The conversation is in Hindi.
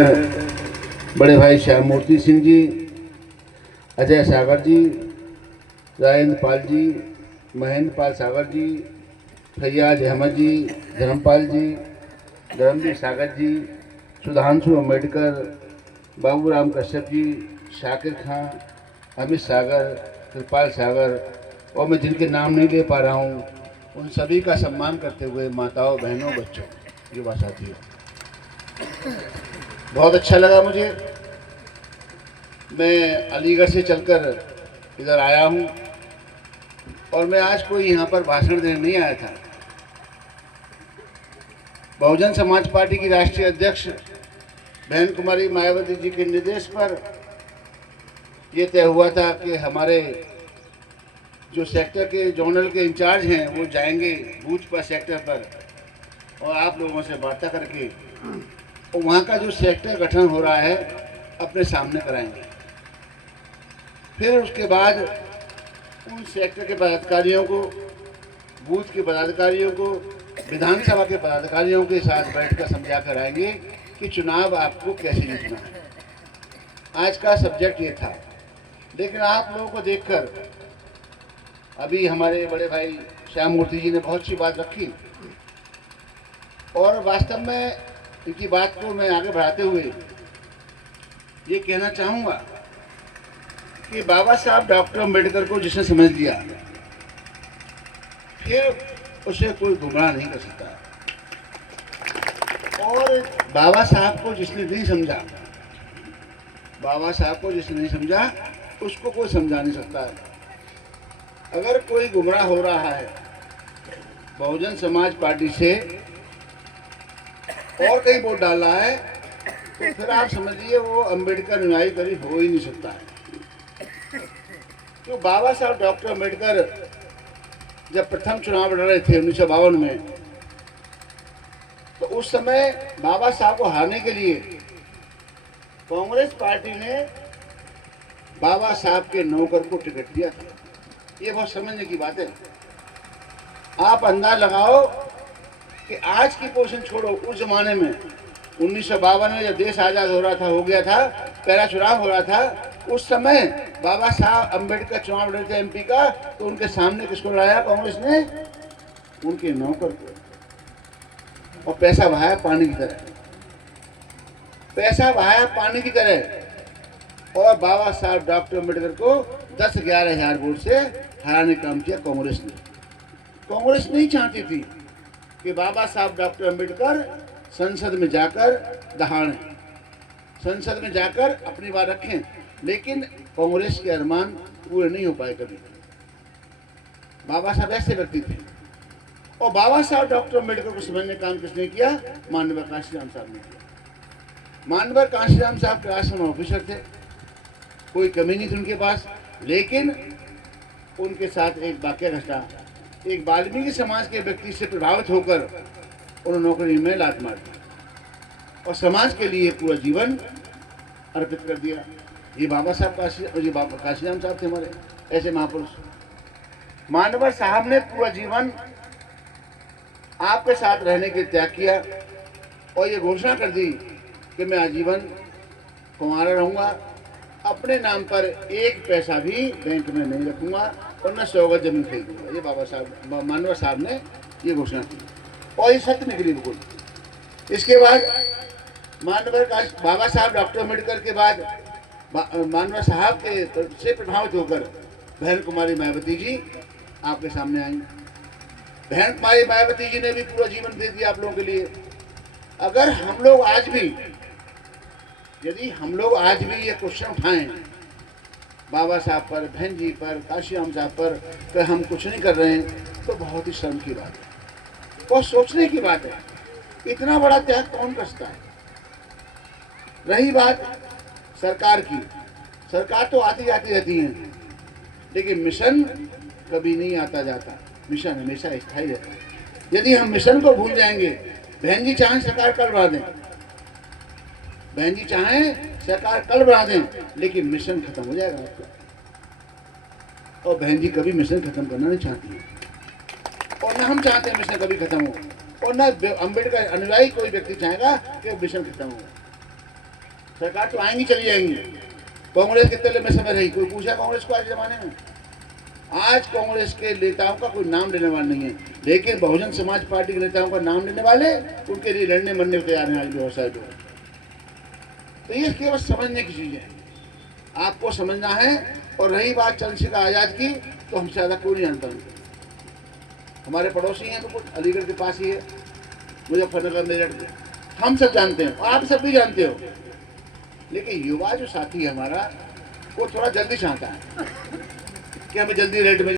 बड़े भाई श्याम मूर्ति सिंह जी, अजय सागर जी, राजेंद्र पाल जी, महेंद्र पाल सागर जी, फैयाज अहमद जी, धर्मपाल जी, धर्मवीर सागर जी, सुधांशु अम्बेडकर, बाबूराम कश्यप जी, शाकिर खां, अमित सागर, कृपाल सागर और मैं जिनके नाम नहीं ले पा रहा हूँ उन सभी का सम्मान करते हुए माताओं, बहनों, बच्चों, युवा साथियों, बहुत अच्छा लगा मुझे। मैं अलीगढ़ से चलकर इधर आया हूँ और मैं आज कोई यहाँ पर भाषण देने नहीं आया था। बहुजन समाज पार्टी की राष्ट्रीय अध्यक्ष बहन कुमारी मायावती जी के निर्देश पर ये तय हुआ था कि हमारे जो सेक्टर के जोनल के इंचार्ज हैं वो जाएंगे बूथ पर, सेक्टर पर, और आप लोगों से वार्ता करके और वहाँ का जो सेक्टर गठन हो रहा है अपने सामने कराएंगे। फिर उसके बाद उन सेक्टर के पदाधिकारियों को, बूथ के पदाधिकारियों को, विधानसभा के पदाधिकारियों के साथ बैठकर समझा कर आएंगे कि चुनाव आपको कैसे जीतना है। आज का सब्जेक्ट ये था, लेकिन आप लोगों को देखकर अभी हमारे बड़े भाई श्याम मूर्ति जी ने बहुत सी बात रखी और वास्तव में इनकी बात को मैं आगे बढ़ाते हुए ये कहना चाहूँगा कि बाबा साहब डॉक्टर अम्बेडकर को जिसने समझ लिया फिर उसे कोई गुमराह नहीं कर सकता, और बाबा साहब को जिसने नहीं समझा, बाबा साहब को जिसने नहीं समझा उसको कोई समझा नहीं सकता। अगर कोई गुमराह हो रहा है बहुजन समाज पार्टी से और कहीं वोट डाल रहा है तो फिर आप समझिए वो अम्बेडकर अनुयायी करीब हो ही नहीं सकता है। तो बाबा साहब डॉक्टर अम्बेडकर जब प्रथम चुनाव लड़ रहे थे 1952 में, तो उस समय बाबा साहब को हारने के लिए कांग्रेस पार्टी ने बाबा साहब के नौकर को टिकट दिया था। ये बहुत समझने की बात है। आप अंदाज लगाओ कि आज की पोजीशन छोड़ो, उस जमाने में 1952 में जब देश आज़ाद हो रहा था, हो गया था, पहला चुनाव हो रहा था, उस समय बाबा साहब अम्बेडकर चुनाव लड़े थे एमपी का, तो उनके सामने किसको लड़ाया कांग्रेस ने? उनके नौकर को, और पैसा बहाया पानी की तरह, पैसा बहाया पानी की तरह, और बाबा साहब डॉक्टर अम्बेडकर को 10-11 हजार वोट से हराने का काम किया कांग्रेस ने। कांग्रेस नहीं चाहती थी कि बाबा साहब डॉक्टर अम्बेडकर संसद में जाकर दहाड़ें, संसद में जाकर अपनी बात रखें, लेकिन कांग्रेस के अरमान पूरे नहीं हो पाए कभी। बाबा साहब ऐसे व्यक्ति थे, और बाबा साहब डॉक्टर अम्बेडकर को समझने का काम किसने किया? माननीय कांशीराम साहब ने किया। माननीय कांशीराम साहब क्लास वन ऑफिसर थे, कोई कमी नहीं थी उनके पास, लेकिन उनके साथ एक वाकया घटा। एक वाल्मीकि समाज के व्यक्ति से प्रभावित होकर उन्होंने नौकरी में लात मार दी और समाज के लिए पूरा जीवन अर्पित कर दिया। ये बाबा साहब काशीराम साहब थे हमारे ऐसे महापुरुष। मानवर साहब ने पूरा जीवन आपके साथ रहने के त्याग किया और ये घोषणा कर दी कि मैं आजीवन कुंवारा रहूँगा, अपने नाम पर एक पैसा भी बैंक में नहीं रखूँगा और न 100 गज जमीन खरीदूंगा। ये बाबा साहब मानवर साहब ने ये घोषणा की और ये सत्य निकली बिल्कुल। इसके बाद मानवर का बाबा साहब डॉक्टर अम्बेडकर के बाद मानवर साहब के से प्रभावित होकर बहन कुमारी मायावती जी आपके सामने आई। बहन कुमारी मायावती जी ने भी पूरा जीवन दे दिया आप लोगों के लिए। अगर हम लोग आज भी, यदि हम लोग आज भी ये क्वेश्चन उठाएं बाबा साहब पर, बहन जी पर, काशीराम साहब पर कि हम कुछ नहीं कर रहे हैं, तो बहुत ही शर्म की बात है, बहुत सोचने की बात है। इतना बड़ा त्याग कौन कर सकता है? रही बात सरकार की, सरकार तो आती जाती रहती है, लेकिन मिशन कभी नहीं आता जाता, मिशन हमेशा स्थायी रहता है। यदि हम मिशन को भूल जाएंगे, बहन जी चाहें सरकार कल बढ़ा दें, बहन जी चाहें सरकार कल बढ़ा दें, लेकिन मिशन खत्म हो जाएगा आपका। और बहन जी कभी मिशन खत्म करना नहीं चाहती है, और ना हम चाहते हैं मिशन कभी खत्म हो, और ना अम्बेडकर अनुयायी कोई व्यक्ति चाहेगा कि मिशन खत्म हो। सरकार तो आएंगी चली जाएंगी। कांग्रेस कितने लंबे समय रही, कोई पूछा कांग्रेस को आज जमाने में? आज कांग्रेस के नेताओं का कोई नाम लेने वाला नहीं है, लेकिन बहुजन समाज पार्टी के नेताओं का नाम लेने वाले उनके लिए लड़ने मरने को तैयार हैं आज बहुत सारे लोग। तो ये केवल समझने की चीज़ है, आपको समझना है। और रही बात चंद्रशेखर आज़ाद की, तो हमसे ज़्यादा कोई नहीं जानता उनको। हमारे पड़ोसी हैं तो कुछ अलीगढ़ के पास ही है, मुजफ्फरनगर मेरठ के, हम सब जानते हैं, आप सब भी जानते हो। लेकिन युवा जो साथी है हमारा, वो थोड़ा जल्दी चाहता है कि हमें जल्दी रेट में